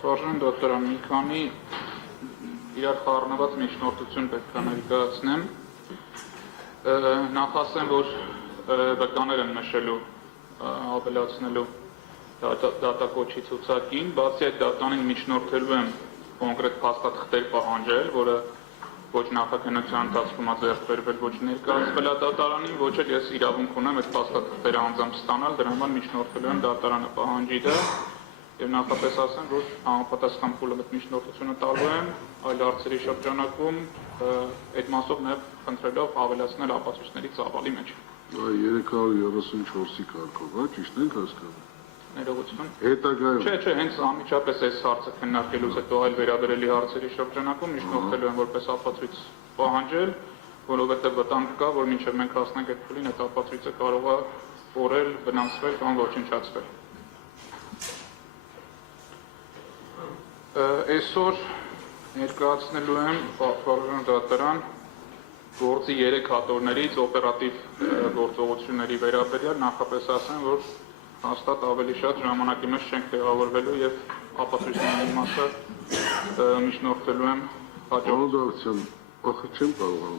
Բարձրաժան դոկտորան մի քանի իրար խառնված միջնորդություն պետք է ներկայացնեմ։ Նախ ասեմ, որ վկաներ են նշելու, ավելացնելու դատակոչի ցուցակին, բացի այդ դատանին միջնորդելու եմ կոնկրետ փաստաթղթեր պահանջել, որը ոչ նախաքննության ընթացքում է ձեռք բերվել, ոչ ներկայացվել է դատարանին, ոչ էլ ես իրավունք ունեմ այդ փաստաթղթերը անձամբ ստանալ, դրա համար միջնորդելու եմ դատարանը պահանջի դա, եւ նախապես ասեմ, որ համապատասխան փուլը այդ միջնորդությունը տալու եմ, այլ հարցերի շրջանակում այդ մասով նաեւ խնդրելով ավելացնել ապացույցների ծավալի մեջ։ 334-ի կարգով, հա, ճիշտ ենք հասկանում։ Ներողություն։ Հետագայում։ Չէ, հենց անմիջապես այս հարցը քննարկելուց հետո այլ վերաբերելի հարցերի շրջանակում միջնորդելու եմ որպես ապացույց պահանջել, որովհետև վտանգ կա, որ մինչև մենք հասնենք այդ փուլին, այդ ապացույցը կարող է կորել, վնասվել կամ ոչնչացվել։ Այսօր ներկայացնելու եմ Բարձրաժան դատարան գործի 3 հատորներից օպերատիվ գործողությունների վերաբերյալ, նախապես ասեմ, որ հաստատ ավելի շատ ժամանակի մեջ չենք տեղավորվելու եւ ապացույցների մասը միջնորդելու եմ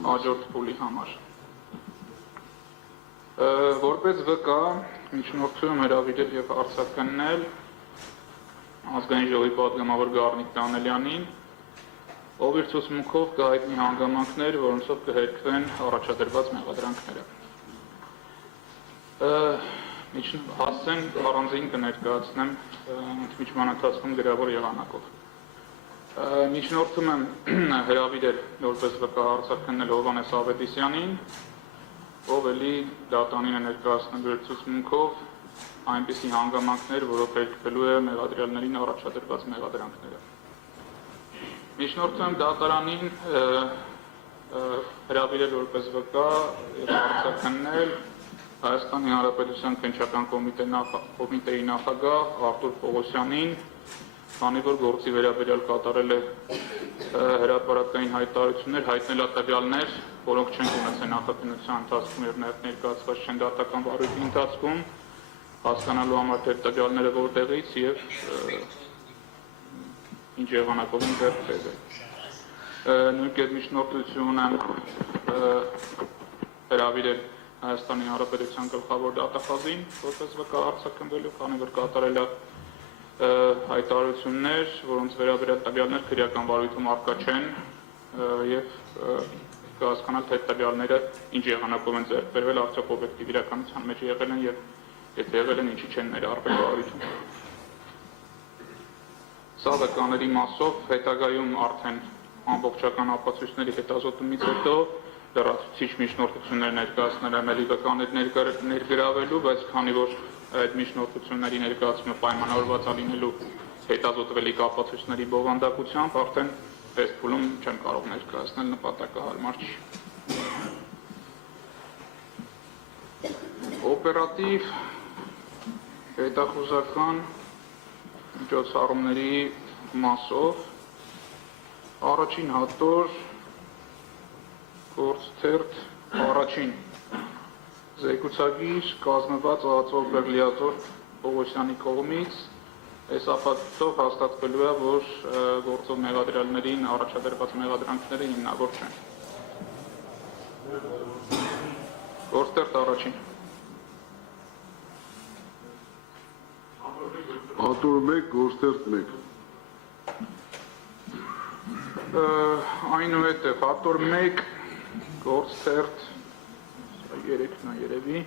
հաջորդ փուլի համար։ Որպես վկա միջնորդում հրավիրել եւ արձագաննել ազգային ժողովի պատգամավոր Գառնիկ Դանելյանին, ով իր ցուցմունքով կհայտնի հանգամանքներ, որոնցով կհերքվեն առաջադրված մեղադրանքները։ Հասցեն առանձին կներկայացնեմ ընդմիջման ընթացքում գրավոր եղանակով։ Միջնորդում եմ հրավիրել որպես վկա արձագաննել Հովհաննես Ավետիսյանին, ով էլի դատանին է ներկայացնելու իր ցուցմունքով այնպիսի հանգամանքներ, որով հերքվելու է մեղադրյալներին առաջադրված մեղադրանքները։ Միջնորդում եմ դատարանին հրավիրել որպես վկա եւ արձագաննել Հայաստանի Հանրապետության քննչական կոմիտեի նախագահ Արտուր Պողոսյանին, քանի որ գործի վերաբերյալ կատարել է հրապարակային հայտարարություններ, հայտնելատվյալներ, որոնք չեն ունեցել նախաքննության ընթացքում եւ նաեւ ներկայացված չեն դատական վարույթի ընթացքում, հասկանալու համար թե տվյալները որտեղից եւ ինչ եղանակով են ձեռք բերվել։ Նույն կերպ միջնորդություն եմ հրավիրել Հայաստանի Հանրապետության գլխավոր դատախազին, որպես վկա արձագանվելու, քանի որ կատարել է հայտարարություններ, որոնց վերաբերյալ տվյալներ քրեական վարույթում առկա չեն եւ կհասկանալ թե տվյալները ինչ եղանակով են ձեռք բերվել, արդյոք օբյեկտիվ իրականության մեջ եղել են եւ եթե եղել են ինչի չեն ներառվել վարույթում։ Սա վկաների մասով հետագայում արդեն ամբողջական ապացույցների հետազոտումից հետո լրացուցիչ միջնորդություններ ներկայացնել եմ էլի վկաներ ներգրավելու, բայց քանի որ այդ միջնորդությունների ներկայացումը պայմանավորված է լինելու հետազոտվելիք ապացույցների բովանդակությամբ, արդեն այս փուլում չեմ կարող ներկայացնել, նպատակահարմար չի։ Օպերատիվ հետախուզական միջոցառումների մասով առաջին հատոր գործթերթ առաջին զեկուցագիր կազմված ԱԱԾ Բերլիազոր Պողոսյանի կողմից այս ապացույցով հաստատվելու է, որ գործով մեղադրյալներին առաջադրված մեղադրանքները հիմնավոր չեն։ Գործթերթ առաջին Հատոր 1, գործերտ 1 Այնուհետև հատոր 1 գործերտ 3-ն է երևի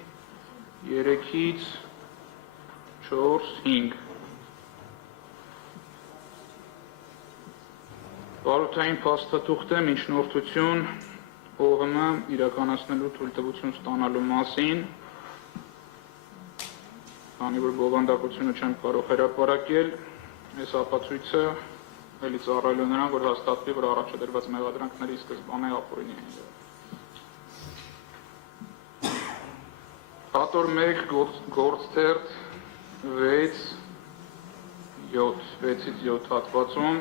3-ից 4-5 Վարութային փաստաթուղթ է միջնորդություն ՕՂՄ իրականացնելու թույլտվություն ստանալու մասին, քանի որ բովանդակությունը չեմ կարող հրապարակել, այս ապացույցը էլի ծառայելու նրան, որ հաստատվի, որ առաջադրված մեղադրանքների սկզբանե ապօրինի են եղել։ Հատոր 1 գործթերթ 6-ից 7 հատվածում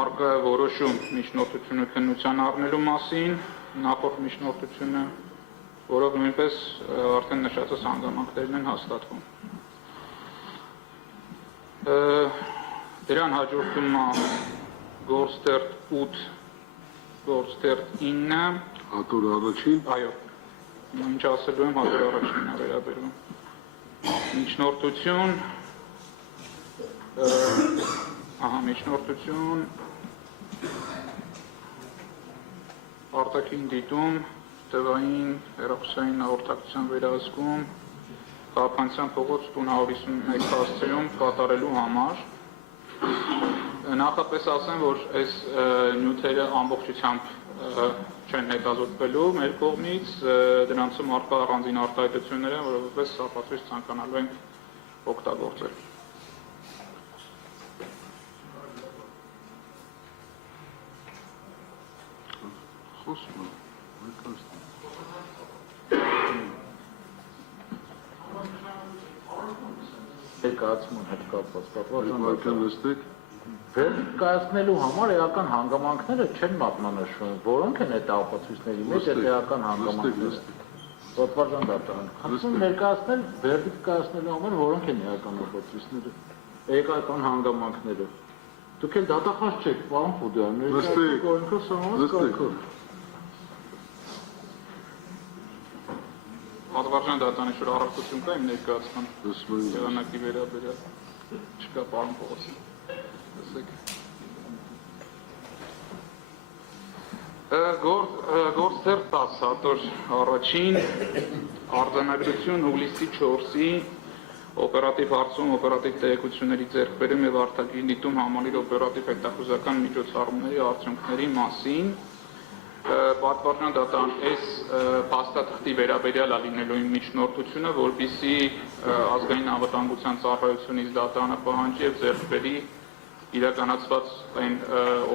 առկա է որոշում միջնորդությունը քննության առնելու մասին, նախորդ միջնորդությունը, որով նույնպես արդեն նշածս հանգամանքներն են հաստատվում։ Դրան հաջորդում է գործերտ 8, գործերտ 9, Հատոր առաջին, այո, ինչ ասելու եմ հատոր առաջինն է վերաբերվում։ Միջնորդություն, միջնորդություն, արտաքին դիտում, տվային հեռախոսային հաղորդակցության վերահսկում, Ղափանցյան փողոց տուն 151 հասցեում կատարելու համար։ Նախապես ասեմ, որ այս նյութերը ամբողջությամբ չեն հետազոտվելու մեր կողմից, դրանցում առկա առանձին արտահայտություններ են, որովհետև ապացույց ցանկանալու ենք օգտագործել։ խոսում եմ, Ներկայացման հետ կապված Վարկյան լստեք, Վերկայացնելու համար էական հանգամանքները չեն մատնանշվում, որոնք են այդ ապացույցների մեջ այդ էական հանգամանքները։ Պատվարժան դատարան, խնդրում ներկայացնել վերդիկայացնելու համար որոնք են էական ապացույցները, էական հանգամանքները։ Դուք էլ դատախազ չեք, պարոն Խուդյան, ներկայացնեք օրենքով սահմանված կարգով։ Պատվարժան դատարանի շուտ առարկություն կա իմ ներկայացման լսում եմ, եղանակի վերաբերյալ չկա պարոն Պողոսյան։ Գործերտ 10 հատոր առաջին արձանագրություն հուլիսի 4-ի օպերատիվ հարցում օպերատիվ տեղեկությունների ձեռքբերում եւ արտաքին դիտում համալիր օպերատիվ հետախուզական միջոցառումների արդյունքների մասին պատվարժան դատարան այս փաստաթղթի վերաբերյալ լինելու միջնորդությունը, որպեսզի ազգային անվտանգության ծառայությունից դատարանը պահանջի եւ ձեռքբերի իրականացված այն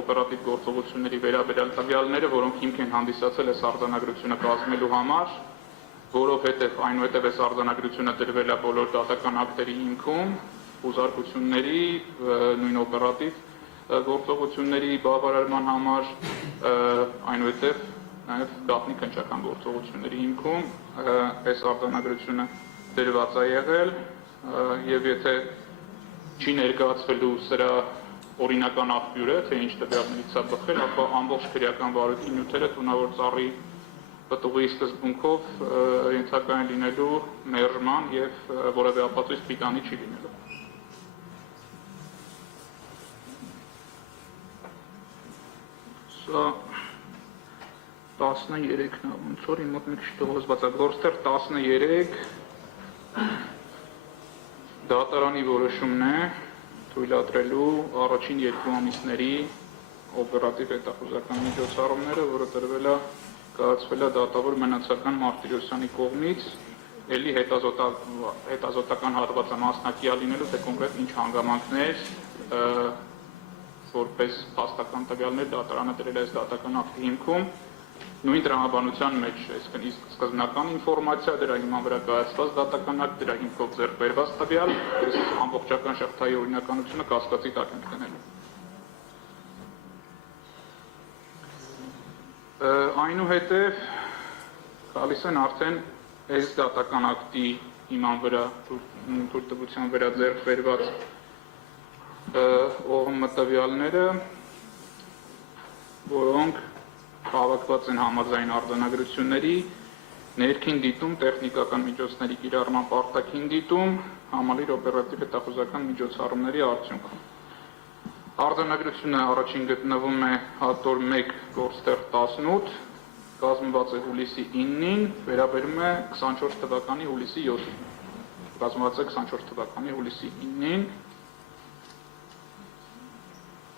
օպերատիվ գործողությունների վերաբերյալ տվյալները, որոնք հիմք են հանդիսացել այս արձանագրությունը կազմելու համար, որովհետև այնուհետև այս արձանագրությունը դրվել է բոլոր դատական ակտերի հիմքում, ուզարկությունների, նույն օպերատիվ գործողությունների բավարարման համար, այնուհետև նաև գաղտնի քննչական գործողությունների հիմքում այս արձանագրությունը դրված է եղել եւ եթե չի ներկայացվելու սրա օրինական աղբյուրը, թե ինչ տվյալներից է բխել, ապա ամբողջ քրեական վարույթի նյութերը տունավոր ծառի պտուղի սկզբունքով ենթակա են լինելու մերժման եւ որևէ ապացույց պիտանի չի լինելու։ Սա 13-ն է, ոնց որ իմ մոտ մի քիչ տողոզված է, գործեր 13 դատարանի որոշումն է թույլատրելու առաջին 2 ամիսների օպերատիվ հետախուզական միջոցառումները, որը տրվել է կայացվել է դատավոր Մնացական Մարտիրոսյանի կողմից, էլի հետազոտական հատվածը մասնակցի լինելու, թե կոնկրետ ինչ հանգամանքներ որպես փաստական տվյալներ դատարանը դրել է այս դատական ակտի հիմքում, նույն տրամաբանության մեջ, այսինքն իսկ սկզբնական ինֆորմացիա, դրա հիման վրա կայացված դատական ակտ, դրա հիմքով ձեռք բերված տվյալ, այս ամբողջական շղթայի օրինականությունը կասկածի տակ ենք դնելու։ Այնուհետև գալիս են արդեն այս դատական ակտի հիման վրա թույլտվության վրա ձեռք բերված օղմ տվյալները, որոնք հավաքված են համաձայն արձանագրությունների, ներքին դիտում, տեխնիկական միջոցների կիրառմամբ արտաքին դիտում, համալիր օպերատիվ հետախուզական միջոցառումների արդյունքում։ Արձանագրությունը առաջին գտնվում է հատոր 1 գործեր 18, կազմված է հուլիսի 9-ին, վերաբերում է 24 թվականի հուլիսի 7-ին։ Կազմված է 24 թվականի հուլիսի 9-ին,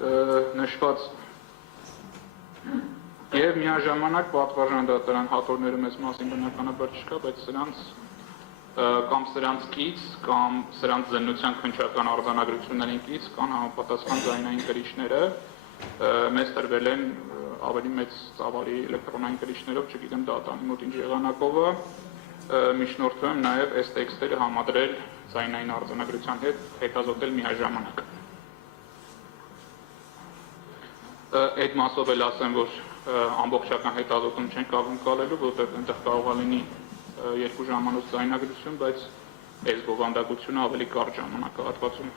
նշված եւ միաժամանակ պատվարժան դատարան հատորները մեծ մասին բնականաբար չկա, բայց սրանց կամ սրանց կից կամ սրանց զննության քննչական արձանագրություններին կից կան համապատասխան ձայնային կրիչները, մեզ տրվել են ավելի մեծ ծավալի էլեկտրոնային կրիչներով, չգիտեմ դատարանի մոտ ինչ եղանակով է, միջնորդվում եմ նաեւ այս տեքստերը համադրել ձայնային արձանագրության հետ հետազոտել միաժամանակ։ Այդ մասով էլ ասեմ, որ ամբողջական հետազոտում չենք ակնկալելու, որովհետև այնտեղ կարող է լինի 2 ժամանոց ձայնագրություն, բայց այս բովանդակությունը ավելի կարճ ժամանակահատվածում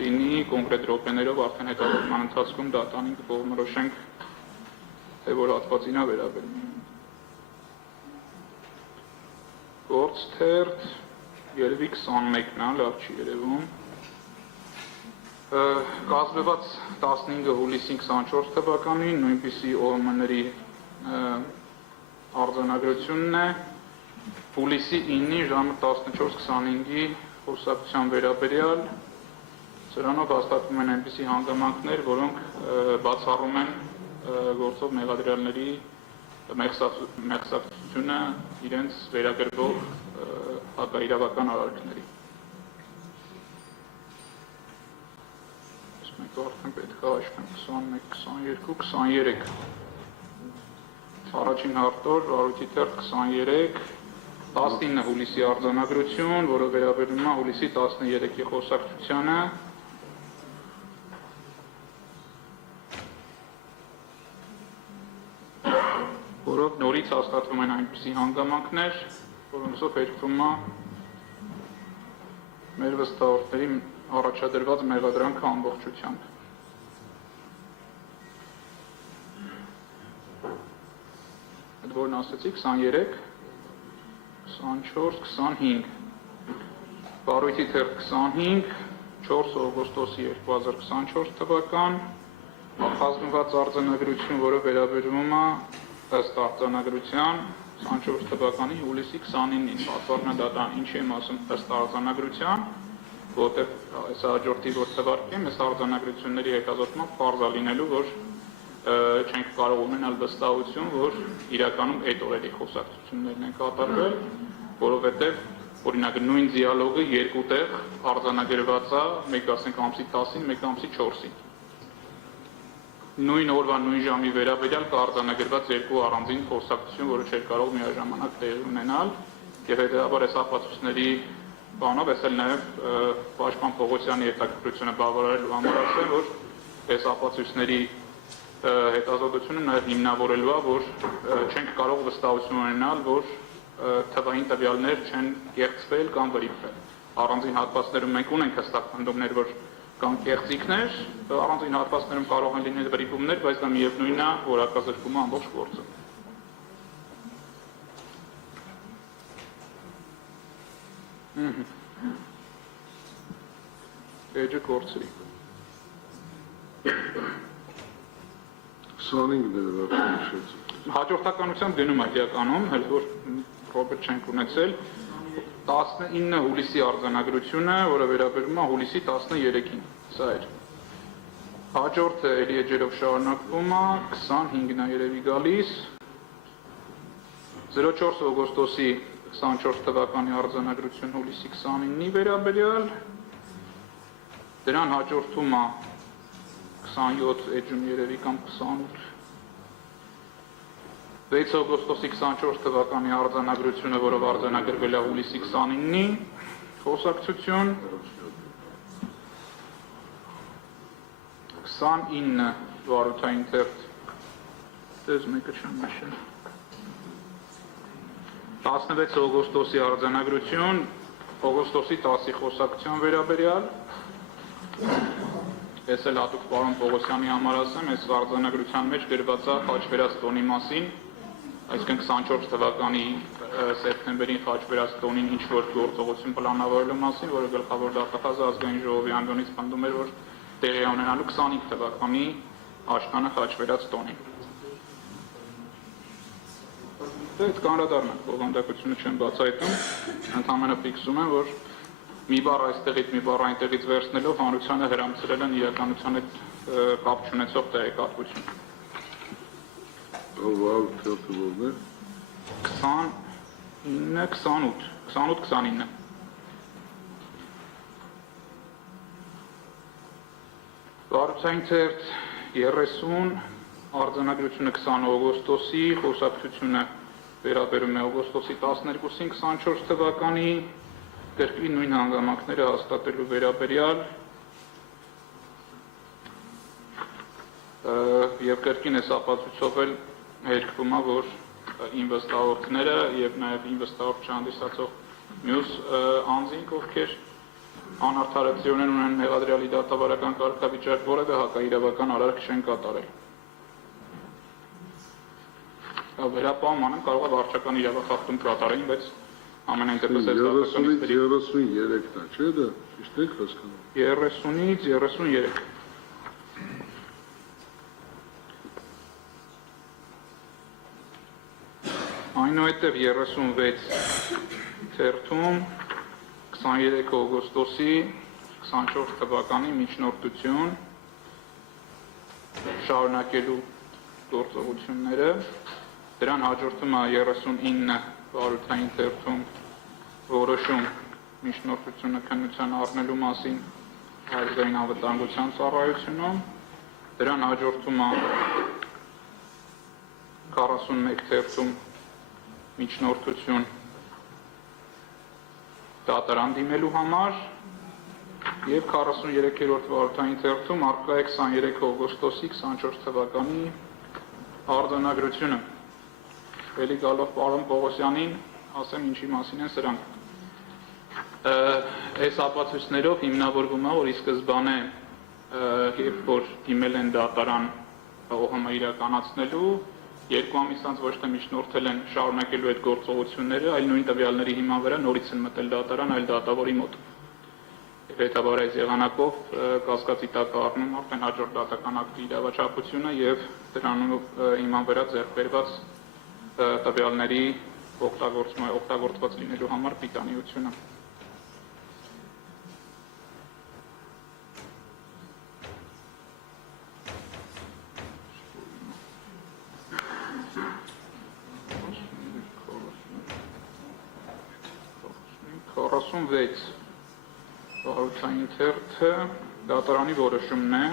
լինի կոնկրետ րոպեներով արդեն հետազոտման ընթացքում դատանին կողմնորոշենք, թե որ հատվածին է վերաբերում։ Գործ-թերթ երևի 21-ն է, լավ չի երևում։ Կազմված 15 հուլիսի 24 թվականին, նույնպիսի OM-ների արձանագրությունն է, հուլիսի 9-ի ժամը 14:25-ի խոսակցության վերաբերյալ, սրանով հաստատվում են այնպիսի հանգամանքներ, որոնք բացառում են գործով մեղադրյալների մեղսակցությունը իրենց վերագրվող հակաիրավական արարքների։ Մենք արդեն պետք է հաշվենք 21, 22, 23։ Առաջին հարտոր, վարույթի թերթ 23, 19 հուլիսի արձանագրություն, որը վերաբերում է հուլիսի 13-ի խոսակցությանը, որով նորից հաստատվում են այնպիսի հանգամանքներ, որոնցով հերքվում է մեր վստահորդների առաջադրված մեղադրանքը ամբողջությամբ։ Այդ որն ասեցի 23, 24, 25, վարույթի թերթ 25, 4 օգոստոսի 2024 թվական, կազմված արձանագրություն, որը վերաբերում է ըստ արձանագրության 24 թվականի հուլիսի 29-ին, պատվառնադատան, ինչի եմ ասում ըստ արձանագրության, որտեղ այս հաջորդի որ թվարկեմ, այս արձանագրությունների հետազոտմամբ պարզ է լինելու, որ չենք կարող ունենալ վստահություն, որ իրականում այդ օրերի խոսակցություններն են կատարվել, որովհետև օրինակ նույն դիալոգը երկու տեղ արձանագրված է, մեկ ասենք ամսի 10-ին, մեկ ամսի 4-ին։ Նույն օրվա նույն ժամի վերաբերյալ կարձանագրված երկու առանձին խոսակցություն, որը չէր կարող միաժամանակ տեղի ունենալ, եւ հետեւաբար այս ապացույցների բանով ես էլ նաև պաշտպան Պողոսյանի հետաքրքրությունը բավարարելու համար ասեմ, որ այս ապացույցների հետազոտությունը նաև հիմնավորելու է, որ չենք կարող վստահություն ունենալ, որ թվային տվյալներ չեն կեղծվել կամ վրիպվել։ Առանձին հատվածներում մենք ունենք հստակ պնդումներ, որ կան կեղծիքներ, առանձին հատվածներում կարող են լինել վրիպումներ, բայց դա միևնույնն է, որակազրկում է ամբողջ գործը։ Էջը կորցրի։ 25-ն է վերջնիշեց։ Հաջորդականությամբ գնում է իրականում, հենց որ Ռոբերտ չենք ունեցել, 19 հուլիսի արձանագրությունը, որը վերաբերում է հուլիսի 13-ին, սա էր։ Հաջորդը էլի էջերով շարունակվում է, 25-ն է երևի գալիս, 04 օգոստոսի 24 թվականի արձանագրություն հուլիսի 29-ի վերաբերյալ, դրան հաջորդում է 27 էջում երևի կամ 28 6 օգոստոսի 24 թվականի արձանագրությունը, որով արձանագրվել է հուլիսի 29-ի խոսակցություն, 29 վարութային թերթ, դες մեկը չեմ նշել, 16 օգոստոսի արձանագրություն, օգոստոսի 10-ի խոսակցության վերաբերյալ, ես էլ հատուկ պարոն Պողոսյանի համար ասեմ, այս արձանագրության մեջ գրված է խաչվերած տոնի մասին, այսինքն 24 թվականի սեպտեմբերին խաչվերած տոնին ինչ-որ գործողություն պլանավորելու մասին, որը գլխավոր դատախազը ազգային ժողովի անդոնից պնդում էր, որ տեղի ունենալու 25 թվականի աշնանը խաչվերած տոնին։ Այդ կանրադառնանք, բովանդակությունը չեմ բացահայտում, ընդհանրապես ֆիքսում եմ, որ մի բառ այստեղից, մի բառ այնտեղից վերցնելով հանրությանը հրամցրել են իրականության հետ կապ չունեցող տեղեկատվություն։ Վավ թերթը որն է։ 28-29 Վարության թերթ 30 արձանագրությունը 20 օգոստոսի, խոսակցությունը վերաբերում է օգոստոսի 12-ին 24 թվականի, կրկի նույն հանգամանքները հաստատելու վերաբերյալ եւ կրկին այս ապացույցով էլ հերքվում է, որ ինվեստորները եւ նաեւ ինվեստոր չհանդիսացող մյուս անձինք, ովքեր անարդարացիորեն ունեն մեղադրյալի դատավարական կարգավիճակ, որևէ հակաիրավական արարք չեն կատարել։ Վերապահմանը կարող է վարչական իրավախախտում կատարել, բայց ամենայն դեպս այս դատականից 33-ն է, չէ՞ դա, ճիշտ եք հասկանում։ 30-ից 33։ Այնուհետև 36 թերթում 23 օգոստոսի 24 թվականի միջնորդություն շարունակելու գործողությունները, դրան հաջորդում է 39 վարորդային թերթում որոշում միջնորդությունը քննության առնելու մասին ազգային անվտանգության ծառայությունում, դրան հաջորդում է 41 թերթում միջնորդություն դատարան դիմելու համար և 43-րդ վարորդային թերթում առկա է 23 օգոստոսի 24 թվականի արձանագրությունը։ Էլի գալով պարոն Պողոսյանին ասեմ ինչի մասին են սրանք։ Այս ապացույցներով հիմնավորվում է, որ ի սկզբանե երբ որ դիմել են դատարան ՕՀՄ իրականացնելու, 2 ամիս անց ոչ թե միջնորդել են շարունակելու այդ գործողությունները, այլ նույն տվյալների հիման վրա նորից են մտել դատարան այլ դատավորի մոտ։ Հետաբար այս եղանակով կասկածի տակ առնում արդեն հաջորդ դատական ակտի իրավաչափությունը եւ դրանով հիման վրա ձեռք բերված տվյալների օգտագործված լինելու համար պիտանիությունը։ Վարորդային թերթը դատարանի որոշումն է,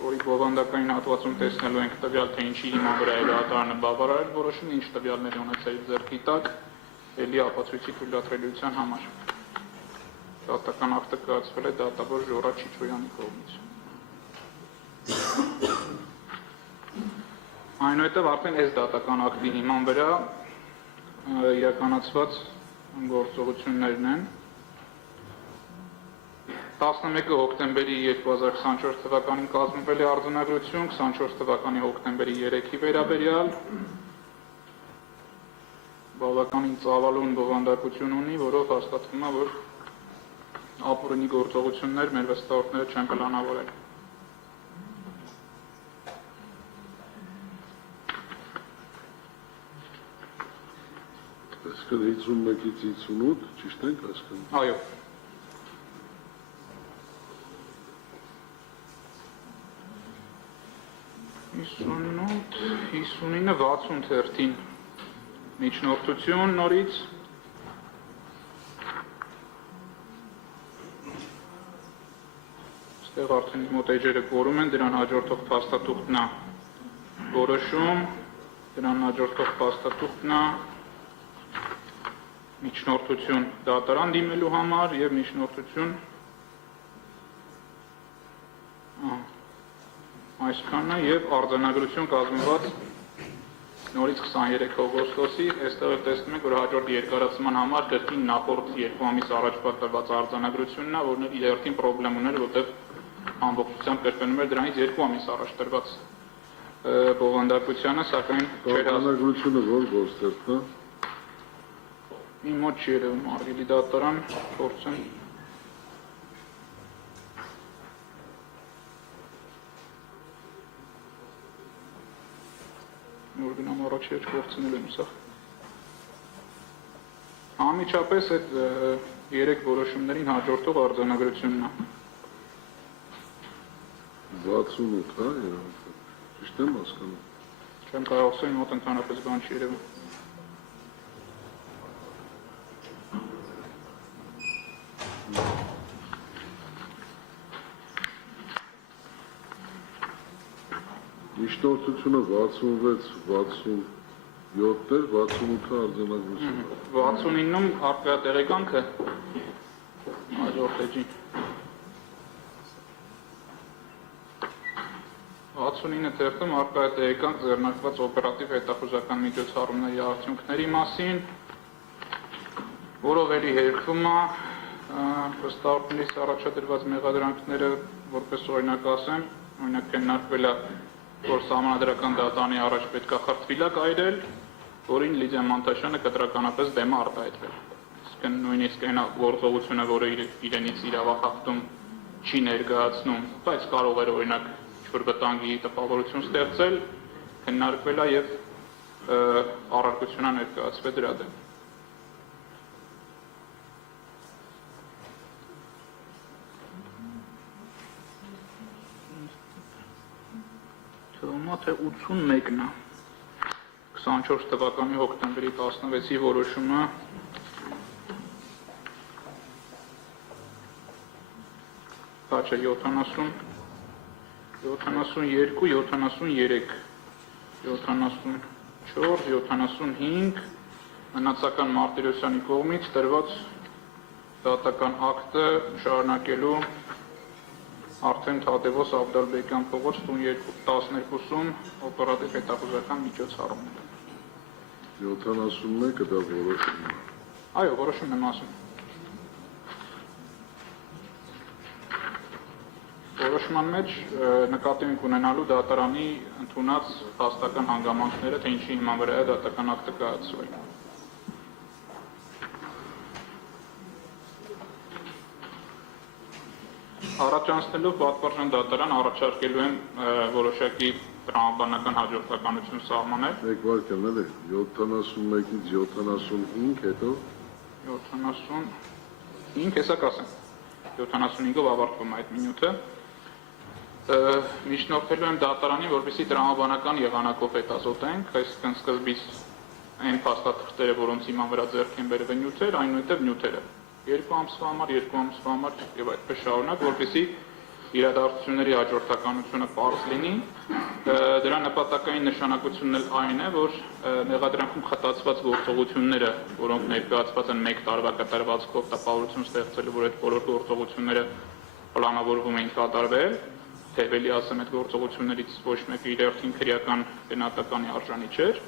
որի բովանդակային հատվածում տեսնելու ենք տվյալ, թե ինչի հիման վրա է դատարանը բավարարել որոշումը, ինչ տվյալներ ունեցել ձեռքի տակ, էլի ապացույցի թույլատրելիության համար։ Դատական ակտը կայացվել է դատավոր Ժորա Չիչոյանի կողմից։ Այնուհետև արդեն այս դատական ակտի հիման վրա իրականացված գործողություններն են։ 11 հոկտեմբերի 2024 թվականին կազմվել է արձանագրություն, 24 թվականի հոկտեմբերի 3-ի վերաբերյալ բավականին ծավալուն բովանդակություն ունի, որով հաստատվում է, որ ապօրինի գործողություններ մեր վստահորդները չեն պլանավորել։ Այսինքն 51-ից 58, ճիշտ ենք հասկանում։ Այո։ Իսունոտ, 59, 60 թերթին միջնորդություն նորից, ստեղ արդեն մոտ էջերը կորում են, դրան հաջորդող փաստաթուղթն է որոշում, դրան հաջորդող փաստաթուղթն է միջնորդություն դատարան դիմելու համար և միջնորդություն այսքանն է և արձանագրություն կազմված նորից 23 օգոստոսի, այստեղ տեսնում ենք, որ հաջորդ երկարացման համար դեպքին նախորդ 2 ամիս առաջվա տված արձանագրությունն է, որն իր հերթին պրոբլեմ ուներ, որտեղ ամբողջությամբ կրկնում էր դրանից 2 ամիս առաջ տրված բովանդակությանը, սակայն արձանագրությունը որ գործերն է։ Իմ մոտ չի երևում Արգելի դատարան, փորձեմ նոր գնամ առաջ երջ գործնել եմ սա։ Անմիջապես այդ 3 որոշումներին հաջորդող արձանագրությունն է։ 68, հա, երևում։ Ճիշտ եմ հասկանում։ Չեմ կարող ասել, մոտ ընդհանրապես բան չի երևում։ Միջնորդությունը 66-67 էր, 68-ը արձանագրություն։ 69-ում առկա տեղեկանքը հաջորդ էջին։ 69 թերթում առկա է տեղեկանք ձեռնարկված օպերատիվ հետախուզական միջոցառումների արդյունքների մասին, որով էլի հերքվում է վստահությունից առաջադրված մեղադրանքները որպես օրինակ ասեմ, օրինակ քննարկվել է, որ սահմանադրական դատանի առաջ պետք է խրտվիլակ այրել, որին Լիդիա Մանտաշյանը կտրականապես դեմ է արտահայտվել։ Իսկ նույնիսկ այն գործողությունը, որը իրենից իրավախախտում չի ներկայացնում, բայց կարող էր օրինակ ինչ-որ վտանգի տպավորություն ստեղծել, քննարկվել է եւ առարկություն է ներկայացվել դրա դեմ։ Թվում է, թե 81-ն է։ 24 թվականի հոկտեմբերի 16-ի որոշումը Հաճը 70, 72, 73, 74, 75 մնացական Մարտիրոսյանի կողմից տրված դատական ակտը շարունակելու արդեն Թադևոս Աբդալբեկյան փողոց տուն 12-ում օպերատիվ հետախուզական միջոցառումներ։ 71-ը դա որոշումն է։ Այո, որոշումն եմ ասում։ Որոշման մեջ նկատի ենք ունենալու դատարանի ընդունած փաստական հանգամանքները, թե ինչի հիման վրա է դատական ակտը կայացվել։ Առաջանցնելով պատվարժան դատարան առաջարկելու են որոշակի տրամաբանական հաջորդականություն սահմանել։ Մեկ վարքան էլի 71-ից 75 հետո 75, հեսա կասեմ, 75-ով ավարտվում այդ մինյութը։ Միջնորդելու եմ դատարանին, որպեսզի տրամաբանական եղանակով հետազոտենք, այսինքն սկզբից այն փաստաթղթերը, որոնց հիման վրա ձեռք են բերվել նյութեր, այնուհետև նյութերը։ 2 ամսվա համար եւ այդպես շարունակ, որպեսզի իրադարձությունների հաջորդականությունը պարզ լինի։ Դրա նպատակային նշանակությունն էլ այն է, որ մեղադրանքում խտացված գործողությունները, որոնք ներկայացված են 1 տարվա կատարվածքով տպավորություն ստեղծելու, որ այդ բոլոր գործողությունները պլանավորվում էին կատարվել, թեւելի ասեմ այդ գործողություններից ոչ մեկը իր հերթին քրեական գնահատականի արժանի չէր,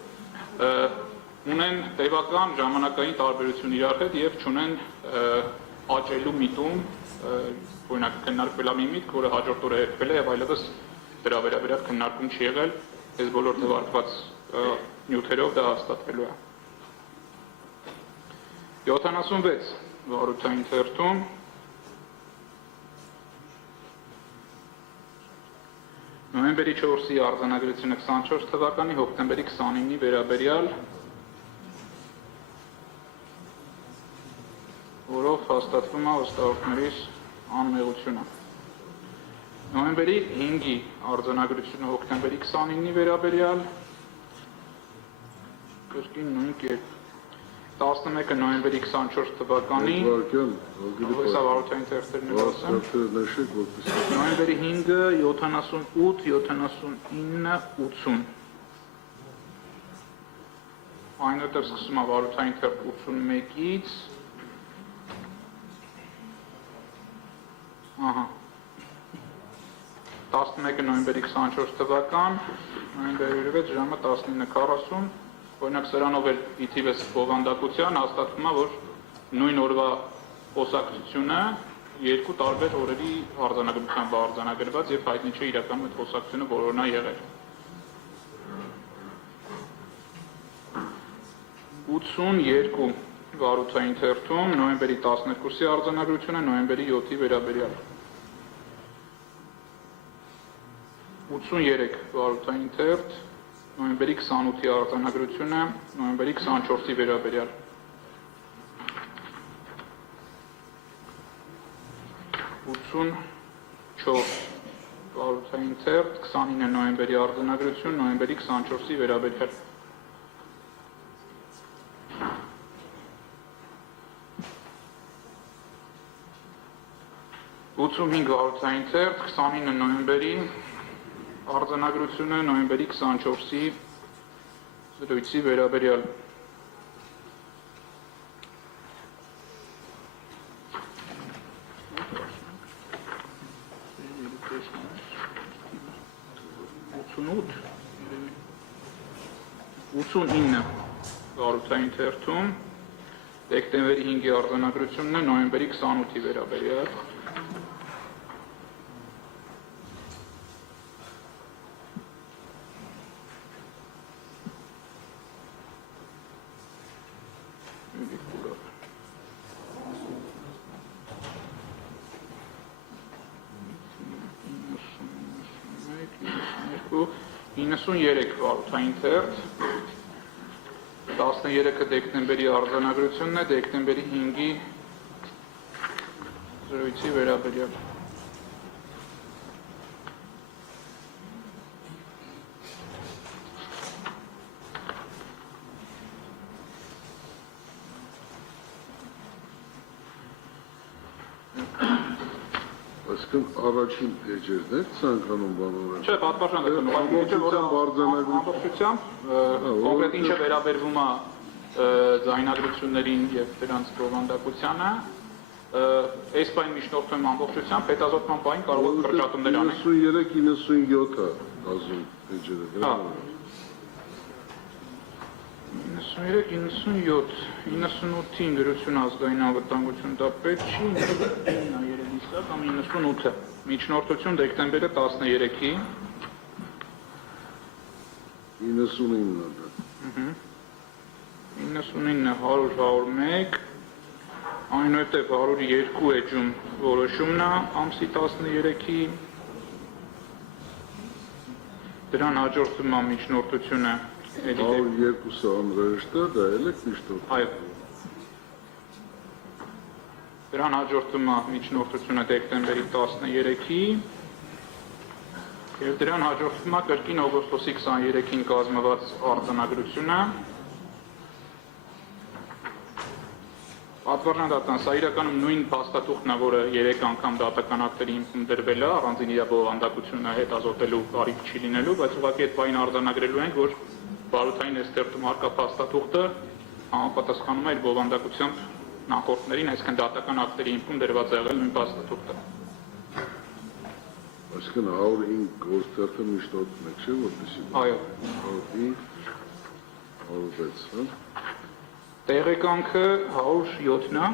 ունեն տևական ժամանակային տարբերություն իրար հետ եւ չունեն աճելու միտում, օրինակ քննարկվել է մի միտք, որը հաջորդ օրը երբել է եւ այլևս դրա վերաբերյալ քննարկում չի եղել, այս բոլոր թվարկված նյութերով դա հաստատվելու է։ 76 վարույթային թերթում նոյեմբերի 4-ի արձանագրությունը 24 թվականի հոկտեմբերի 29-ի վերաբերյալ, որով հաստատվում է վստահորդների անմեղությունը։ Նոյեմբերի 5-ի արձանագրությունը հոկտեմբերի 29-ի վերաբերյալ, կրկին նույն կերպ։ 11-ը նոյեմբերի 24 թվականի, հեսա վարույթային թերթերն եմ ասեմ, նոյեմբերի 5-ը 78, 79, 80։ Այնուհետև սկսում է վարույթային թերթ 81-ից, 11-ը նոյեմբերի 24 թվական, նոյեմբերի 6 ժամը 19:40, օրինակ սրանով էլ իթիվես բովանդակության հաստատվում է, որ նույն օրվա խոսակցությունը երկու տարբեր օրերի արձանագրությամբ արձանագրված եւ հայտնի չէ իրականում այդ խոսակցությունը որոնն է եղել։ 82 վարույթային թերթում նոյեմբերի 12-ի արձանագրությունը նոյեմբերի 7-ի վերաբերյալ։ 83 վարույթային թերթ նոյեմբերի 28-ի արձանագրությունը նոյեմբերի 24-ի վերաբերյալ։ 84 վարույթային թերթ 29 նոյեմբերի արձանագրություն նոյեմբերի 24-ի վերաբերյալ։ 85 վարույթային թերթ 29 նոյեմբերի արձանագրությունը նոյեմբերի 24-ի զրույցի վերաբերյալ։ 89 վարույթային թերթում Դեկտեմբերի 5-ի արձանագրությունն է նոյեմբերի 28-ի վերաբերյալ։ Երեք վարութային թերթ, 13-ը դեկտեմբերի արձանագրությունն է, դեկտեմբերի 5-ի զրույցի վերաբերյալ։ Այսինքն առաջին էջերն եք ցանկանում բանորեն։ Չէ, պատվարժան դա ամբողջությամբ կոնկրետ ինչը վերաբերվում է ձայնագրություններին եւ դրանց բովանդակությանը, այս բան միջնորդում եմ ամբողջությամբ, հետազոտման բան կարող եք կրճատումներ անել։ 93-97-ը ազում էջերը դրա։ 93-97, 98-ին գրություն ազգային անվտանգություն դա պետք չի, 99-ը երևի սա կամ 98-ը, միջնորդություն դեկտեմբերի 13-ի, 99-ը դա։ 99-ը 100-101, այնուհետև 102 էջում որոշումն է ամսի 13-ի, դրան հաջորդում է միջնորդությունը 102-ը անհրաժեշտ է, դա էլ եք միջնորդում։ Այո։ Դրան հաջորդում է միջնորդությունը դեկտեմբերի 13-ի և դրան հաջորդում է կրկին օգոստոսի 23-ին կազմված արձանագրությունը։ Պատվարժան դատան, սա իրականում նույն փաստաթուղթն է, որը 3 անգամ դատական ակտերի հիմքում դրվել է, առանձին իր բովանդակությունը հետազոտելու կարիք չի լինելու, բայց ուղղակի այդ բանին արձանագրելու ենք, որ բարութային այս թերթում առկա փաստաթուղթը համապատասխանում է իր բովանդակությամբ նախորդներին, այսինքն դատական ակտերի հիմքում դրված է եղել նույն փաստաթուղթը։ Այսինքն 105 գործերթը միջնորդում եք, չէ՞ որպեսզի։ Այո։ 105, 106, հա։ Տեղեկանքը 107-ն է։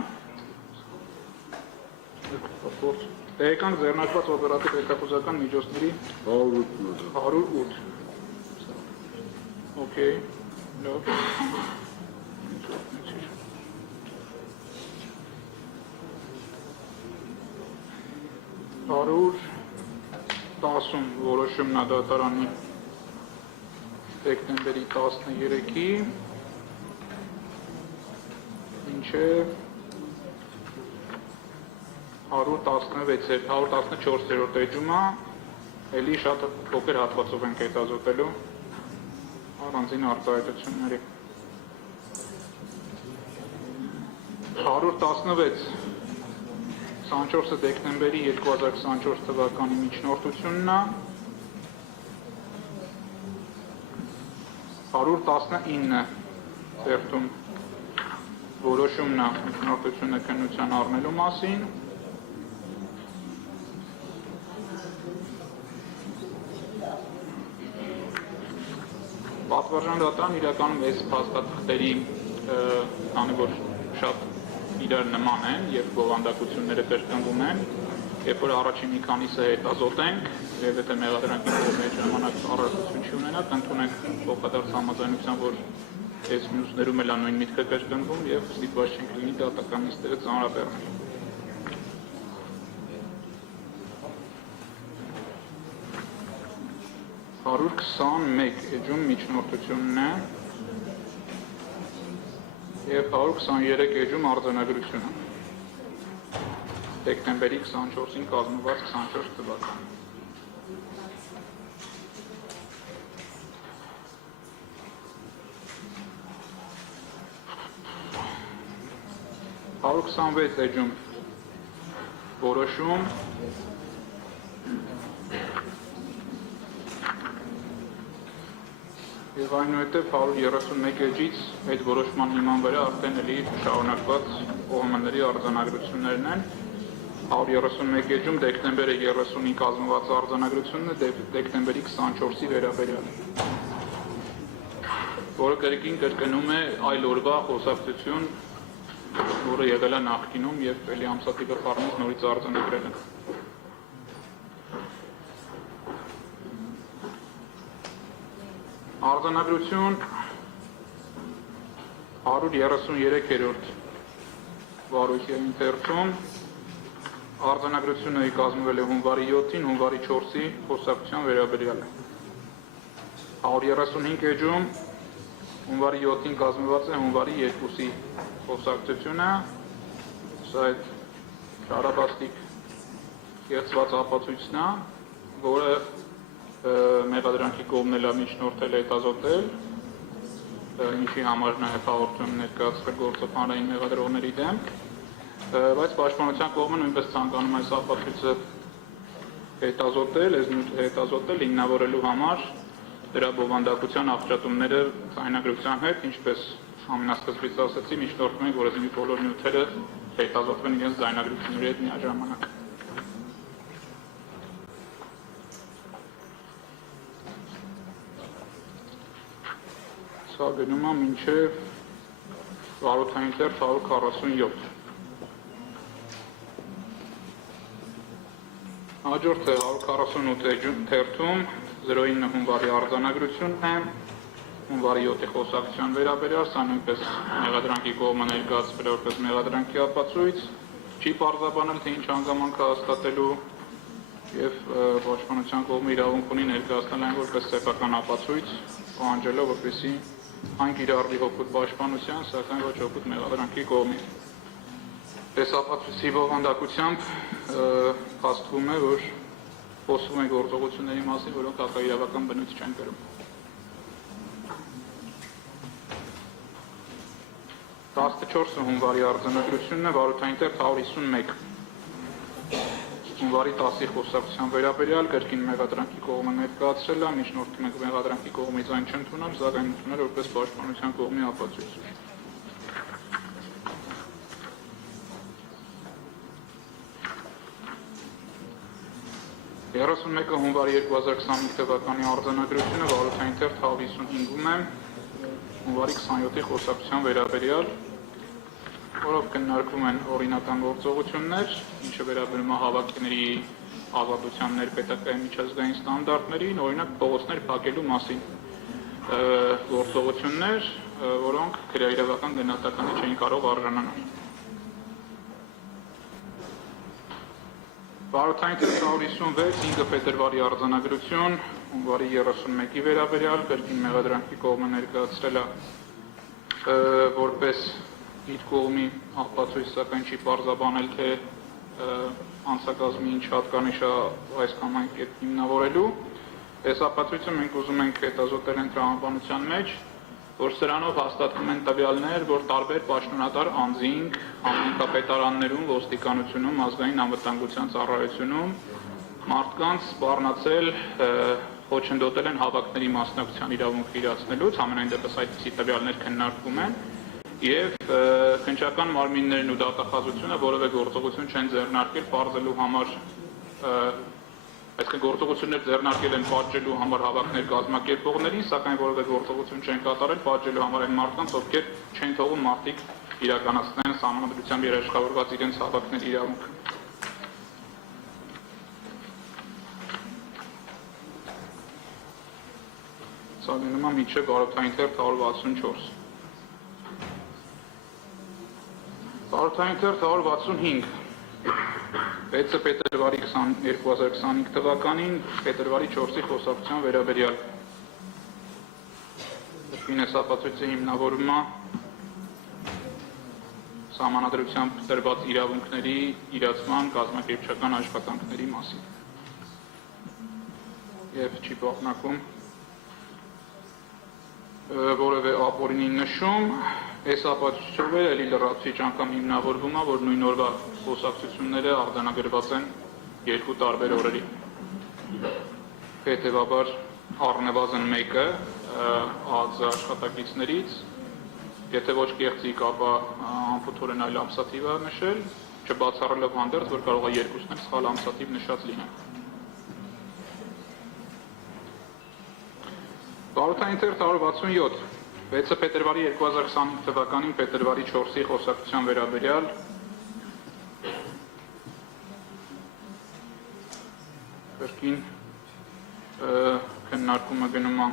Տեղեկանք ձեռնարկված օպերատիվ հետախուզական միջոցների 108-ն է։ 108։ Okay. Լավ։ 110 որոշումն է դատարանի դեկտեմբերի 13-ի, մինչև 114-րդ էջումը, էլի շատ փոքր հատվածով ենք հետազոտելու առանձին արտահայտությունների։ 116 24 դեկտեմբերի 2024 թվականի միջնորդությունն է, 119 թերթում որոշումն է միջնորդությունը քննության առնելու մասին, պատվարժան դատարան իրականում այս փաստաթղթերի, քանի որ շատ իրար նման են եւ բովանդակությունները կրկնվում են, երբ որ առաջին մի քանիսը հետազոտենք եւ եթե մեղադրանքի կողմի ժամանակ առարկություն չի ունենա, կընդունենք փոխադարձ համաձայնության, որ այս մյուսներում էլ նույն միտքը կրկնվում եւ ստիպված չենք լինի դատական նիստերը ծանրաբեռնել։ էջում միջնորդությունն է և 123 էջում արձանագրությունը դեկտեմբերի 24-ին կազմված 24 թվական։ էջում որոշում և այնուհետև 131 էջից այդ որոշման հիման վրա արդեն էլի շարունակված ՕՀՄ-ների արձանագրություններն են։ 131 էջում դեկտեմբերի 30-ի կազմված արձանագրությունն է դեկտեմբերի 24-ի վերաբերյալ, որը կրկին կրկնում է այլ օրվա խոսակցություն որը եղել է նախկինում եւ էլի ամսաթիվը խառնած նորից արձանագրել են։ Արձանագրություն 133-րդ վարույթի ընթերցում արձանագրությունը կազմվել է հունվարի 7-ին, հունվարի 4-ի խոսակցության վերաբերյալ։ 135 էջում հունվարի 7-ին կազմված է հունվարի 2-ի խոսակցությունը, սա այդ շարաբաստիկ կեղծված ապացույցն է, որը մեղադրանքի կողմն էլ միջնորդել է հետազոտել, ինչի համար նաև հաղորդում ներկայացվել գործով հանրային մեղադրողների դեմ, բայց պաշտպանության կողմը նույնպես ցանկանում է այս ապացույցը հետազոտել հիմնավորելու համար դրա բովանդակության աղճատումները ձայնագրության հետ, ինչպես ամենասկզբից ասացի, միջնորդում ենք, որ այս բոլոր նյութերը հետազոտվեն իրենց ձայնագրությունների հետ միաժամանակ։ Սա գնում է մինչև վարորդային թերթ 147։ Հաջորդը 148 թերթում 09 հունվարի արձանագրությունն է, հունվարի 7-ի խոսակցության վերաբերյալ, սա նույնպես մեղադրանքի կողմը ներկայացվել որպես մեղադրանքի ապացույց, չի պարզաբանել, թե ինչ հանգամանք է հաստատելու եւ պաշտպանության կողմը իրավունք ունի ներկայացնել այն որպես սեփական ապացույց, պահանջելով, որպեսզի այն կիրառվի հօգուտ պաշտպանության, սակայն ոչ հօգուտ մեղադրանքի կողմի։ Այս ապացույցի բովանդակությամբ փաստվում է, որ խոսվում է գործողությունների մասին, որոնք հակաիրավական բնույթ չեն կրում։ 14 հունվարի արձանագրությունն է, վարորդային թերթ 151։ Հունվարի 10-ի խոսակցության վերաբերյալ կրկին մեղադրանքի կողմը ներկայացրել է, միջնորդում ենք մեղադրանքի կողմից այն չընդունել, սակայն ընդունել որպես պաշտպանության կողմի ապացույց։ Երեսունմեկը հունվարի 2025 թվականի արձանագրությունը վարորդային թերթ 155-ում է, հունվարի 27-ի խոսակցության վերաբերյալ, որով քննարկվում են օրինական գործողություններ, ինչը վերաբերում է հավաքների ազատության ներպետական միջազգային ստանդարտներին, օրինակ փողոցներ փակելու մասին գործողություններ, որոնք քրեաիրավական գնահատականի չէին կարող արժանանալ։ Վարորդային թերթ 156 5 փետրվարի արձանագրություն, հունվարի 31-ի վերաբերյալ, կրկին մեղադրանքի կողմը ներկայացրել է որպես իր կողմի ապացույց, սակայն չի պարզաբանել, թե անցակազմի ինչ հատկանիշ է այս կամ այն կերպ հիմնավորելու։ Այս ապացույցը մենք ուզում ենք հետազոտել են տրամաբանության մեջ, որ սրանով հաստատվում են տվյալներ, որ տարբեր պաշտոնատար անձինք, համայնքապետարաններում, ոստիկանությունում, ազգային անվտանգության ծառայությունում մարդկանց սպառնացել, խոչընդոտել են հավաքների մասնակցության իրավունքը իրացնելուց, համենայն դեպս այդպիսի տվյալներ քննարկվում են, եւ քննչական մարմիններն ու դատախազությունը որևէ գործողություն չեն ձեռնարկել պարզելու համար, այսինքն գործողություններ ձեռնարկել են պատժելու համար հավաքներ կազմակերպողներին, սակայն որևէ գործողություն չեն կատարել պատժելու համար այն մարդկանց, ովքեր չեն թողում մարդիկ իրականացնեն սահմանադրությամբ երաշխավորված իրենց հավաքների իրավունքը։ Սա գնում է մինչև վարորդային թերթ 164։ Վարորդային թերթ 165 6 փետրվարի 2025 թվականին փետրվարի 4-ի խոսակցության վերաբերյալ Ինես ապացույցը հիմնավորում է սահմանադրությամբ տրված իրավունքների իրացման կազմակերպչական աշխատանքների մասին եւ չի փոխանակում որևէ ապօրինի նշում, այս ապացույցով էլի լրացուցիչ անգամ հիմնավորվում է, որ նույն օրվա խոսակցությունները արձանագրված են երկու տարբեր օրերի։ Հետևաբար առնվազն մեկը ԱԱԾ աշխատակիցներից, եթե ոչ կեղծիկ, ապա անփութորեն այլ ամսաթիվ է նշել, չբացառելով հանդերձ, որ կարող է երկուսն էլ սխալ ամսաթիվ նշած լինել։ Վարորդային թերթ 167 6-ը փետրվարի 2025 թվականին փետրվարի 4-ի խոսակցության վերաբերյալ կրկին քննարկումը գնում է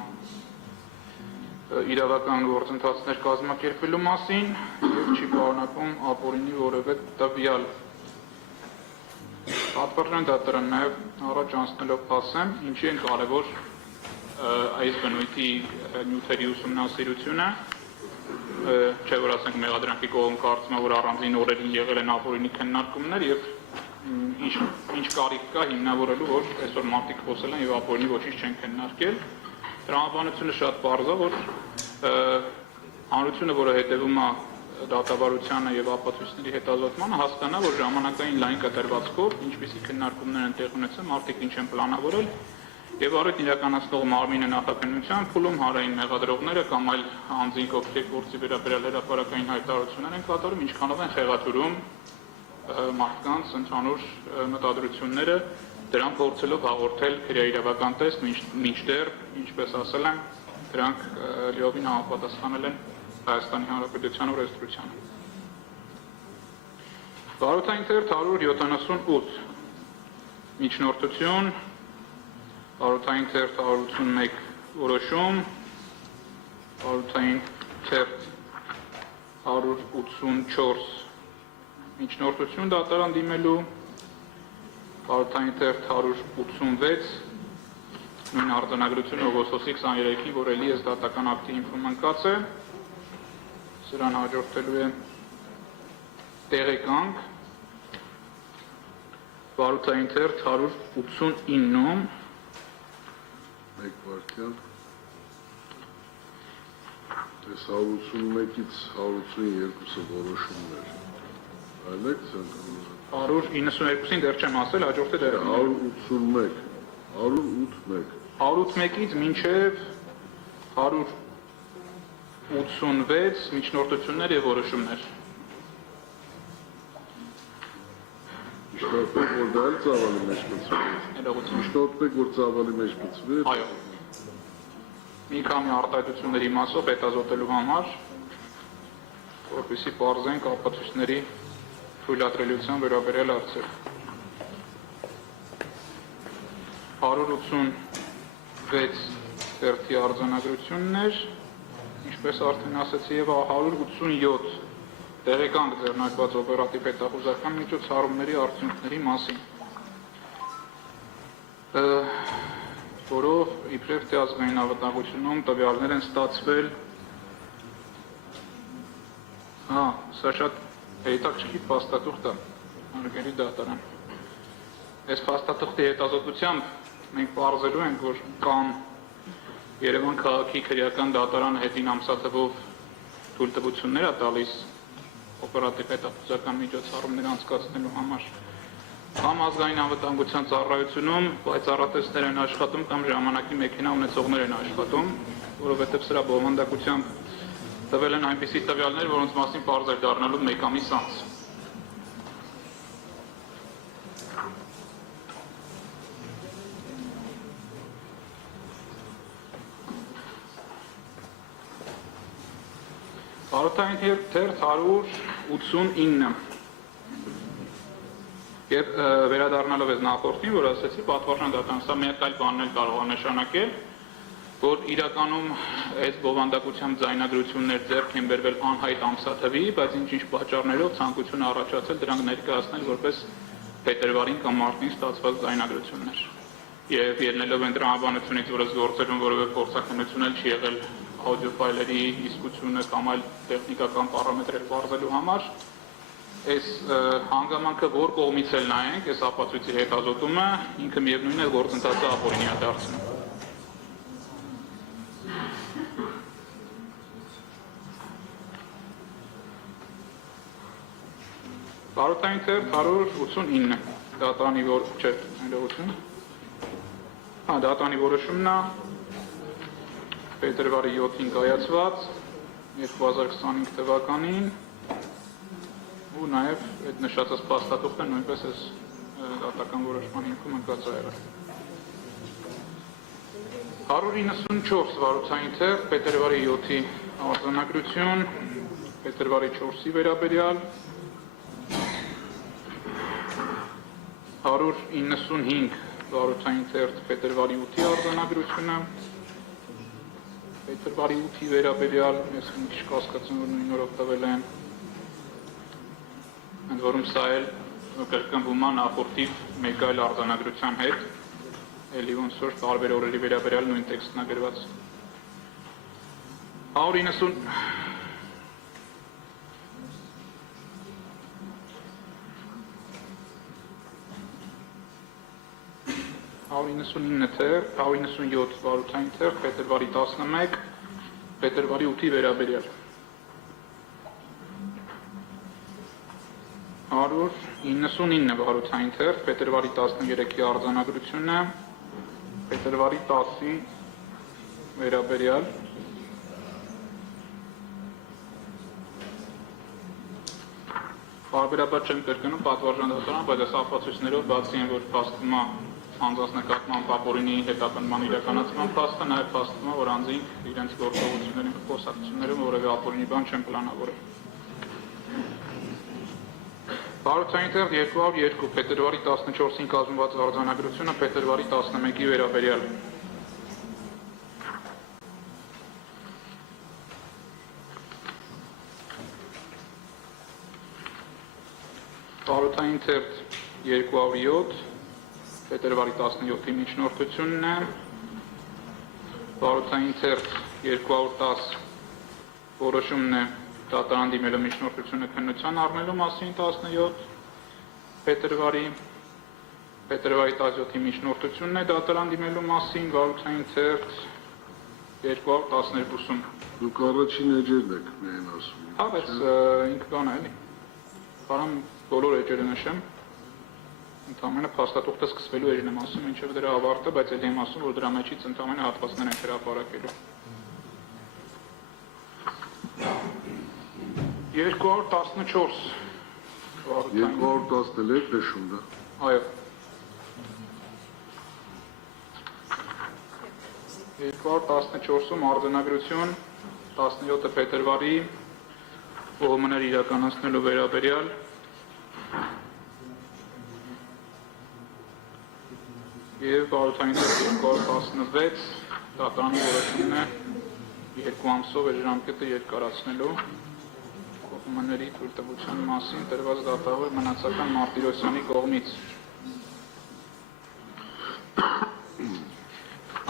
իրավական գործընթացներ կազմակերպելու մասին եւ չի պարունակում ապօրինի որևէ տվյալ։ Պատվիրժան դատարան նաեւ առաջ անցնելով ասեմ, ինչի են կարևոր այս բնույթի նյութերի ուսումնասիրությունը, չէ որ ասենք մեղադրանքի կողմ կարծում է, որ առանձին օրերին եղել են ապօրինի քննարկումներ եւ ինչ կարիք կա հիմնավորելու, որ այսօր մարդիկ խոսել են եւ ապօրինի ոչինչ չեն քննարկել։ Տրամաբանությունը շատ պարզ է, որ հանրությունը, որը հետևում է դատավարությանը եւ ապացույցների հետազոտմանը, հասկանա, որ ժամանակային լայն կտրվածքով ինչպիսի քննարկումներ են տեղ ունեցել, մարդիկ ինչ են պլանավորել եւ առիթ իրականացնող մարմինը նախաքննության փուլում հանրային մեղադրողները կամ այլ անձինք, ովքեր գործի վերաբերյալ հրապարակային հայտարարություններ են կատարում, ինչքանով են խեղաթյուրում մարդկանց ընդհանուր մտադրությունները, դրան փորձելով հաղորդել քրեաիրավական տեսք, մինչդեռ, ինչպես ասել եմ, դրանք լիովին համապատասխանել են Հայաստանի Հանրապետության օրենսդրությանը։ Բարոյթային թերթ 178 միջնորդություն, Բարոյթային թերթ 181 որոշում, Բարոյթային թերթ 184 միջնորդություն դատարան դիմելու, Բարոյթային թերթ 186 նույն արձանագրությունը օգոստոսի 23-ին, որ էլի ես դատական ակտի հիմքում ընկած է, սրան հաջորդելու է տեղեկանք, Բարոյթային թերթ 189-ում մեկ վարքյան, այս 181-ից 182-ը որոշումներ, այլ եք ցանկանում 192-ին դեռ չեմ ասել, հաջորդը դեռ 181, 181-ից մինչև 186 միջնորդություններ եւ որոշումներ։ Միշտորպեք, որ դա էլ ծավալի մեջ մտցվի։ Միշտորպեք, որ ծավալի մեջ մտցվի։ Այո։ Մի քանի արտահայտությունների մասով հետազոտելու համար, որպեսզի պարզենք ապացույցների թույլատրելիության վերաբերյալ հարցեր։ 186 թերթի արձանագրություններ, ինչպես արդեն ասացի, եւ 187 տեղեկանք ձեռնարկված օպերատիվ հետախուզական միջոցառումների արդյունքների մասին, որով իբրև թե ազգային անվտանգությունում տվյալներ են ստացվել, սա շատ հետաքրքիր փաստաթուղթ է, հարգելի դատարան։ Այս փաստաթղթի հետազոտությամբ մենք պարզելու ենք, որ կամ Երևան քաղաքի քրեական դատարանը հետին ամսաթվով թույլտվություններ է տալիս օպերատիվ հետախուզական միջոցառումներ անցկացնելու համար, կամ ազգային անվտանգության ծառայությունում պայծառատեսներ են աշխատում կամ ժամանակի մեքենա ունեցողներ են աշխատում, որովհետև սրա բովանդակությամբ տվել են այնպիսի տվյալներ, որոնց մասին պարզ էր դառնալու մեկ ամիս անց։ Բարոյթային թերթ 189 եւ վերադառնալով այս նախորդին, որ ասացի, պատվիրժան դատարան, սա մեկ այլ բանն էլ կարող է նշանակել, որ իրականում այս բովանդակությամբ ձայնագրություններ ձեռք են բերվել անհայտ ամսաթվի, բայց ինչ-ինչ պատճառներով ցանկություն առաջացել դրանք ներկայացնել որպես փետրվարին կամ մարտին ստացված ձայնագրություններ։ Եվ ելնելով այն տրամաբանությունից, որ այս գործերում որևէ փորձաքննություն էլ չի եղել աուդիոֆայլերի իսկությունը կամ այլ տեխնիկական պարամետրեր բարձելու համար, այս հանգամանքը որ կողմից էլ նայենք, այս ապացույցի հետազոտումը ինքը միևնույն է գործընթացը ապօրինի է դարձնում։ Բարոյթային թերթ 189 դատարանի դատարանի որոշումն է փետրվարի 7-ին կայացված 2025 թվականին ու նաև այդ նշածած փաստաթուղթը նույնպես այս դատական որոշման հիմքում ընկած է եղել։ 194 վարության թերթ փետրվարի 7-ի Արձանագրություն փետրվարի 4-ի վերաբերյալ 195 Վարորդային թերթ փետրվարի 8-ի արձանագրությունը փետրվարի 8-ի վերաբերյալ ես մի քիչ կասկածում որ նույն օրով տվել են ընդ որում սա էլ կրկնվում է նախորդիվ մեկ այլ արձանագրության հետ էլի ոնց որ տարբեր օրերի վերաբերյալ նույն տեքստն է գրված 199 թերթ, 197 վարորդային թերթ, փետրվարի 11, փետրվարի 8-ի վերաբերյալ 199 վարորդային թերթ, փետրվարի 13-ի արձանագրությունը, փետրվարի 10-ի վերաբերյալ Բարբերաբար չեմ կրկնում պատվարժան դատարան, բայց այս ապացույցներով բացի են, որ փաստում է անձանց նկատմամբ ապօրինի հետապնդման իրականացման փաստը, նաև փաստում է, որ անձինք իրենց գործողությունների խոսակցություններում որևէ ապօրինի բան չեն պլանավորել։ Վարորդային թերթ 202 փետրվարի 14-ին կազմված արձանագրությունը փետրվարի 11-ի վերաբերյալ Վարորդային թերթ 207 փետրվարի 17-ի միջնորդությունն է, վարորդային թերթ 210 որոշումն է դատարան դիմելու միջնորդությունը քննության առնելու մասին 17 փետրվարի 17-ի միջնորդությունն է դատարան դիմելու մասին, վարորդային թերթ 212-ում։ Դուք առաջին էջերն եք միայն ասում։ Հա, բայց ինքը բան է, էլի։ Բարամ բոլոր էջերը նշեմ։ Ընդամենը փաստաթուղթը սկսվելու էջն եմ ասում, ինչև դրա ավարտը, բայց էլ եմ ասում, որ դրա մեջից ընդամենը հատվածներ են հրապարակելու։ 214 213 նշում դա։ Այո։ 214-ում արձանագրություն 17 փետրվարի ոհմներ իրականացնելու վերաբերյալ և վարորդային թերթ 216 դատարանի որոշումն է 2 ամսով ժամկետը երկարացնելու ոհմների թույլտվության մասին տրված դատավոր մնացական Մարտիրոսյանի կողմից։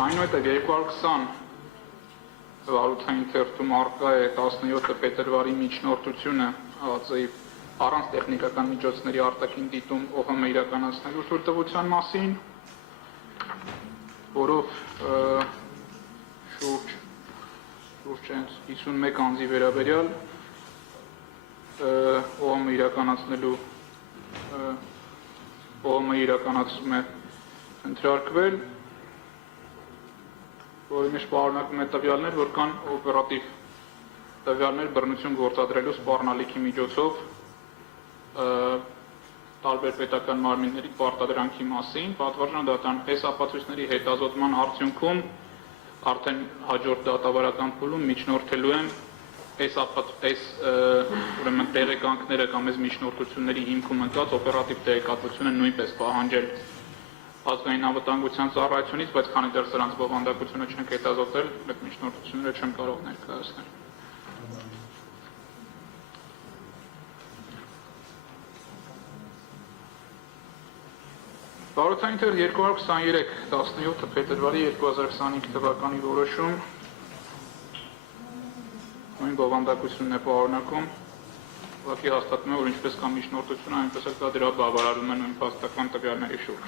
Այնուհետև 220 վարորդային թերթում առկա է 17 փետրվարի միջնորդությունը ԱԱԾ-ի առանց տեխնիկական միջոցների արտաքին դիտում ՕՀՄ իրականացնելու թույլտվության մասին, որով շուրջ 51 անձի վերաբերյալ ՕՀՄ իրականացում է ընտրարկվել, որի մեջ պարունակում է տվյալներ, որ կան օպերատիվ տվյալներ բռնություն գործադրելու սպառնալիքի միջոցով տարբեր պետական մարմինների պարտադրանքի մասին, պատվարժան դատարան այս ապացույցների հետազոտման արդյունքում արդեն հաջորդ դատավարական փուլում միջնորդելու են այս ուրեմն տեղեկանքները կամ այս միջնորդությունների հիմքում ընկած օպերատիվ տեղեկատվությունը նույնպես պահանջել ազգային անվտանգության ծառայությունից, բայց քանի դեռ սրանց բովանդակությունը չենք հետազոտել, այդ միջնորդությունները չեմ կարող ներկայացնել։ Վարորդային թերթ 223 17 փետրվարի 2025 թվականի որոշում նույն բովանդակությունն է պարունակում, ուղղակի հաստատում է, որ ինչպես կա միջնորդությունը, այնպես էլ կա դրա բավարարումը նույն փաստական տվյալների շուրջ։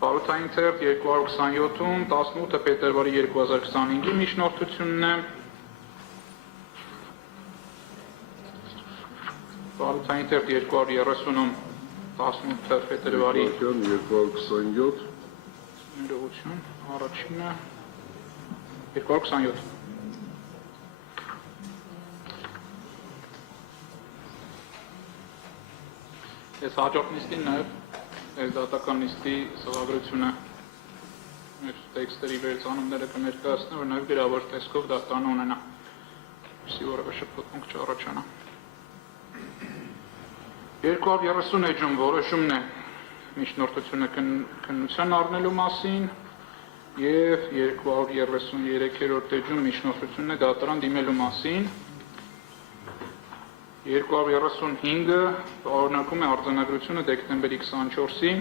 Վարորդային թերթ 227-ում 18 փետրվարի 2025-ի միջնորդությունն է, Վարորդային թերթ 230-ում 18 փետրվարի 227 ներողություն, առաջինը 227 Ես հաջորդ նիստին նաև այս դատական նիստի սղագրությունը մեր տեքստերի վերցանումները կներկայացնեն, որ նաև գրավոր տեսքով դա տան ունենա, որպեսզի որևէ շփոթմունք չառաջանա։ 230 էջում որոշումն է միջնորդությունը քննության առնելու մասին և 233-րդ էջում միջնորդությունն է դատարան դիմելու մասին։ 235-ը օրինակում է արձանագրությունը դեկտեմբերի 24-ի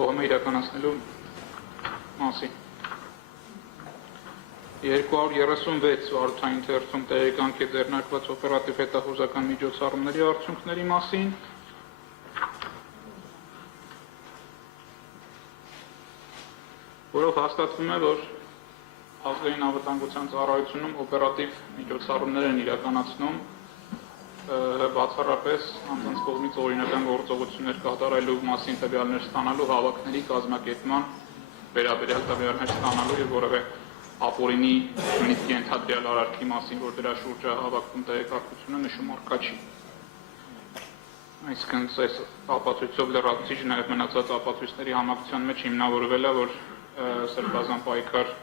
ՕՀՄ իրականացնելու մասին։ 236 վարորդային թերթում տեղեկանք է ձեռնարկված օպերատիվ հետախուզական միջոցառումների արդյունքների մասին։ Որով հաստատվում է, որ ազգային անվտանգության ծառայությունում օպերատիվ միջոցառումներ են իրականացնում բացառապես անձանց կողմից օրինական գործողություններ կատարելու մասին տվյալներ ստանալու հավաքների կազմակերպման վերաբերյալ տվյալներ ստանալու և որևէ ապօրինի նույնիսկ ենթադրյալ արարքի մասին, որ դրա շուրջ է հավաքվում տեղեկատվությունը նշում առկա չի։ Այսինքն այս ապացույցով լրացուցիչ նաև մնացած ապացույցների համակցության մեջ հիմնավորվել է, որ սրբազան պայքար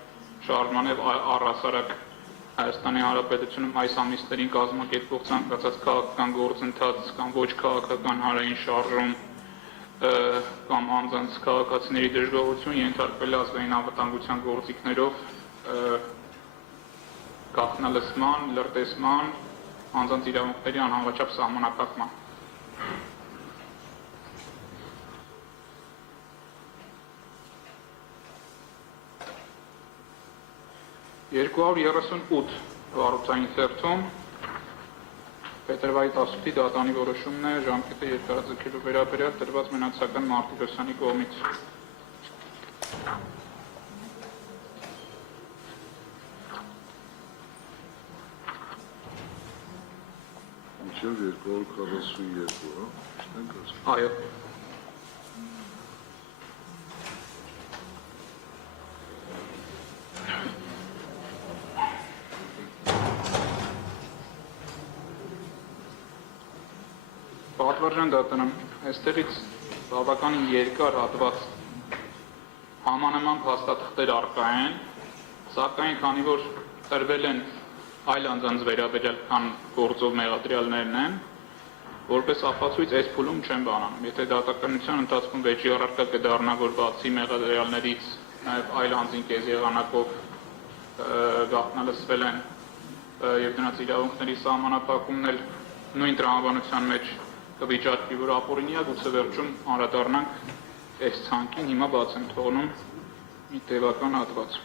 շարժման և առհասարակ Հայաստանի Հանրապետությունում այս ամիսներին կազմակերպվող ցանկացած քաղաքական գործընթաց կամ ոչ քաղաքական հանրային շարժում կամ անձանց քաղաքացիների դժգոհություն ենթարկվել է ազգային անվտանգության գործիքներով գաղտնալսման, լրտեսման, անձանց իրավունքների անհավաչափ սահմանափակման։ «238 վարորդային թերթում փետրվարի 18-ի դատանի որոշումն է ժամկետը երկարաձգելու վերաբերյալ տրված մենացական Մարտիրոսյանի կողմից։ Մինչև 242, Այո։ Պատվարժան դատարան, այստեղից բավականին երկար հատված համանման փաստաթղթեր առկա են, սակայն քանի որ տրվել են այլ անձանց վերաբերյալ, քան գործով մեղադրյալներն են, որպես ապացույց այս փուլում չեն բանանում։ Եթե դատականության ընթացքում վեճի առարկա կդառնա, որ բացի մեղադրյալներից նաև այլ անձին կես եղանակով գաղտնալսվել են և նրանց իրավունքների սահմանափակումն էլ նույն տրամաբանության մեջ կվիճարկվի, որ ապօրինի է, գուցե վերջում անդրադառնանք այս ցանկին, հիմա բաց եմ թողնում մի տևական հատված։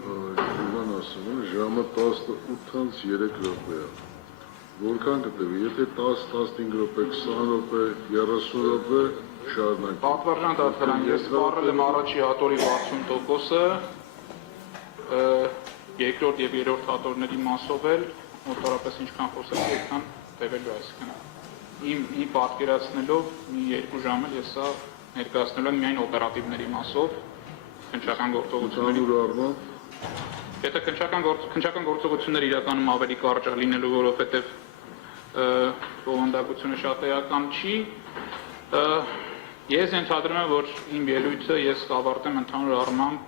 Իվան ասում է, ժամը 18:03 րոպե է։ Որքան կտևի, եթե 10-15 րոպե, 20 րոպե, 30 րոպե շարունակի։ Պատվարժան դատարան, ես սպառել եմ առաջի հատորի 60%-ը, երկրորդ և երրորդ հատորների մասով էլ, մոտավորապես ինչքան խոսեցի, այդքան տևելու այսքան։ Իմ պատկերացնելով մի 2 ժամ էլ ես սա ներկայացնելու եմ միայն օպերատիվների մասով, քննչական գործողությունների։ Ընդհանուր առմամբ Եթե քննչական գործողություններ իրականում ավելի կարճ է լինելու, որովհետև բովանդակությունը շատ էական չի, ես ենթադրում եմ, որ իմ ելույթը ես ավարտեմ ընդհանուր առմամբ